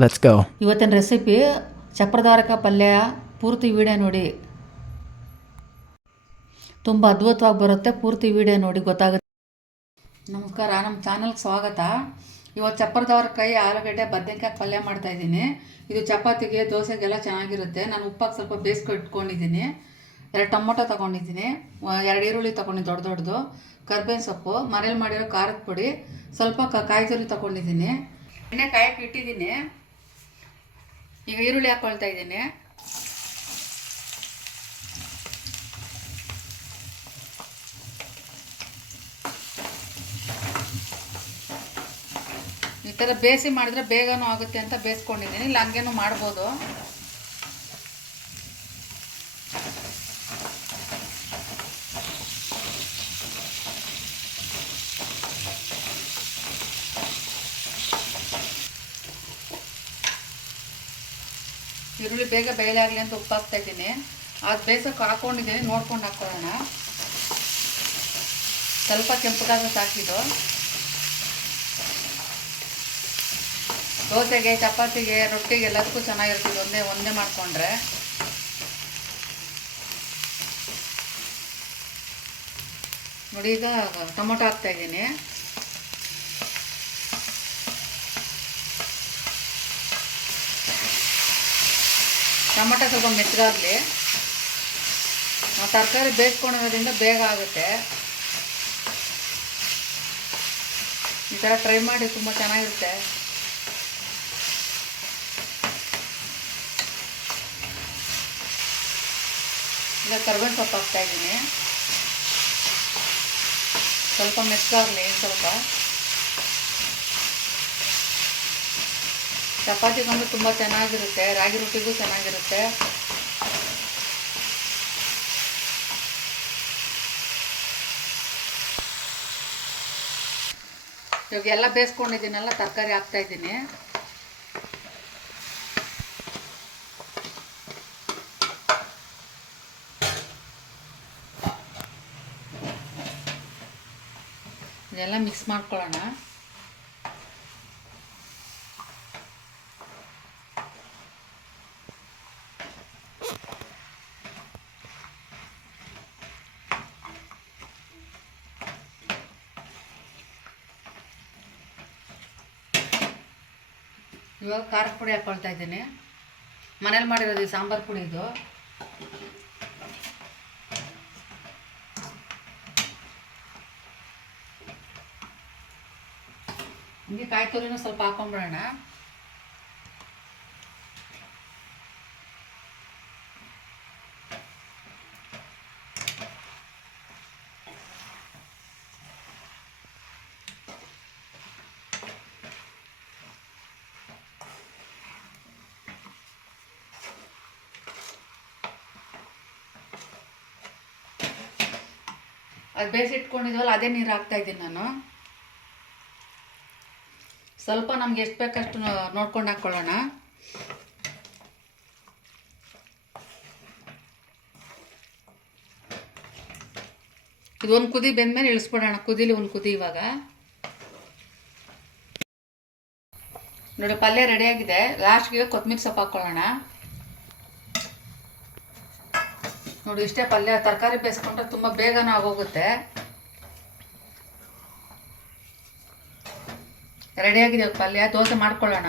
Let's go. ಇವತ್ತಿನ recipe ಚಪ್ರಧಾರಕ ಪಲ್ಯ. ಪೂರ್ತಿ ವಿಡಿಯೋ ನೋಡಿ, ತುಂಬ ಅದ್ಭುತವಾಗಿ ಬರುತ್ತೆ. ಪೂರ್ತಿ ವಿಡಿಯೋ ನೋಡಿ ಗೊತ್ತಾಗುತ್ತೆ. ನಮಸ್ಕಾರ, ನಮ್ಮ ಚಾನಲ್ಗೆ ಸ್ವಾಗತ. ಇವತ್ತು ಚಪ್ರಧಾರಕಾಯಿ, ಆಲೂಗಡ್ಡೆ, ಬದನೆಕಾಯಿ ಪಲ್ಯ ಮಾಡ್ತಾಯಿದ್ದೀನಿ. ಇದು ಚಪಾತಿಗೆ, ದೋಸೆಗೆಲ್ಲ ಚೆನ್ನಾಗಿರುತ್ತೆ. ನಾನು ಉಪ್ಪಾಗಿ ಸ್ವಲ್ಪ ಇಟ್ಕೊಂಡಿದ್ದೀನಿ. 2 ಟೊಮೊಟೊ ತೊಗೊಂಡಿದ್ದೀನಿ, 2 ಈರುಳ್ಳಿ ತೊಗೊಂಡಿದ್ದೀನಿ ದೊಡ್ಡ ದೊಡ್ಡದು, ಕರ್ಬೇವಿನ ಸೊಪ್ಪು, ಮನೇಲಿ ಮಾಡಿರೋ ಖಾರದ ಪುಡಿ, ಸ್ವಲ್ಪ ಕಾಯಿ ತುರಿ ತೊಗೊಂಡಿದ್ದೀನಿ. ಎಣ್ಣೆ ಕಾಯಕ್ಕೆ ಇಟ್ಟಿದ್ದೀನಿ. ಈಗ ಈರುಳ್ಳಿ ಹಾಕ್ಕೊಳ್ತಾ ಇದ್ದೀನಿ. ಈ ಥರ ಬೇಯಿಸಿ ಮಾಡಿದ್ರೆ ಬೇಗನೂ ಆಗುತ್ತೆ ಅಂತ ಬೇಯಿಸ್ಕೊಂಡಿದ್ದೀನಿ. ಇಲ್ಲ ಹಂಗೇನೂ ಮಾಡ್ಬೋದು. ಈರುಳ್ಳಿ ಬೇಗ ಬೇಯಲಾಗಲಿ ಅಂತ ಉಪ್ಪು ಹಾಕ್ತಾ ಇದ್ದೀನಿ. ಅದು ಬೇಯಿಸೋಕೆ ಹಾಕ್ಕೊಂಡಿದ್ದೀನಿ, ನೋಡ್ಕೊಂಡು ಹಾಕ್ಕೊಳ್ಳೋಣ. ಸ್ವಲ್ಪ ಕೆಂಪಗಾಗ ಸಾಕಿದ್ದು. ದೋಸೆಗೆ, ಚಪಾತಿಗೆ, ರೊಟ್ಟಿಗೆ ಎಲ್ಲದಕ್ಕೂ ಚೆನ್ನಾಗಿರ್ತದೆ ಒಂದೇ ಮಾಡಿಕೊಂಡ್ರೆ. ನೋಡಿ, ಈಗ ಟೊಮೊಟೊ ಹಾಕ್ತಾ ಇದ್ದೀನಿ. ಟೊಮೊಟೊ ಸ್ವಲ್ಪ ಮೆತ್ತಗಾಗಲಿ. ತರಕಾರಿ ಬೇಯಿಸ್ಕೊಂಡಿರೋದ್ರಿಂದ ಬೇಗ ಆಗುತ್ತೆ. ಈ ಥರ ಟ್ರೈ ಮಾಡಿ, ತುಂಬ ಚೆನ್ನಾಗಿರುತ್ತೆ. ಈಗ ಕರ್ಬೇವಿನ ಸೊಪ್ಪು ಹಾಕ್ತಾಯಿದ್ದೀನಿ. ಸ್ವಲ್ಪ ಮೆತ್ತಗಾಗಲಿ. ಸ್ವಲ್ಪ ಚಪಾತಿಗೊಂದು ತುಂಬ ಚೆನ್ನಾಗಿರುತ್ತೆ, ರಾಗಿ ರೊಟ್ಟಿಗೂ ಚೆನ್ನಾಗಿರುತ್ತೆ. ಇವಾಗ ಎಲ್ಲ ಬೇಯಿಸ್ಕೊಂಡಿದ್ದೀನಲ್ಲ, ತರಕಾರಿ ಹಾಕ್ತಾಯಿದ್ದೀನಿ. ಇದೆಲ್ಲ ಮಿಕ್ಸ್ ಮಾಡ್ಕೊಳ್ಳೋಣ. ಇವಾಗ ಖಾರದ ಪುಡಿ ಹಾಕ್ಕೊಳ್ತಾ ಇದ್ದೀನಿ. ಮನೇಲಿ ಮಾಡಿರೋದು ಈ ಸಾಂಬಾರು ಪುಡಿ ಇದು. ಹಿಂಗೆ ಕಾಯಿ ತುರಿನೂ ಸ್ವಲ್ಪ ಹಾಕೊಂಡ್ಬಿಡೋಣ. ಅದು ಬೇಯಿಸಿ ಇಟ್ಕೊಂಡಿದ್ವಲ್ಲ, ಅದೇ ನೀರು ಹಾಕ್ತಾಯಿದ್ದೀನಿ ನಾನು. ಸ್ವಲ್ಪ ನಮ್ಗೆ ಎಷ್ಟು ಬೇಕಷ್ಟು ನೋಡ್ಕೊಂಡು ಹಾಕ್ಕೊಳ್ಳೋಣ. ಇದು ಒಂದು ಕುದಿ ಬೆಂದ್ಮೇಲೆ ಇಳಿಸ್ಬಿಡೋಣ. ಕುದಿಲಿ ಒಂದು ಕುದಿ. ಇವಾಗ ನೋಡಿ, ಪಲ್ಯ ರೆಡಿಯಾಗಿದೆ. ಲಾಸ್ಟ್ಗೆ ಕೊತ್ತಂಬರಿ ಸೊಪ್ಪು ಹಾಕ್ಕೊಳ್ಳೋಣ. ನೋಡಿ, ಇಷ್ಟೇ ಪಲ್ಯ. ತರಕಾರಿ ಬೇಯಿಸ್ಕೊಂಡ್ರೆ ತುಂಬ ಬೇಗನೂ ಆಗೋಗುತ್ತೆ. ರೆಡಿಯಾಗಿದೆ ಪಲ್ಯ. ದೋಸೆ ಮಾಡ್ಕೊಳ್ಳೋಣ.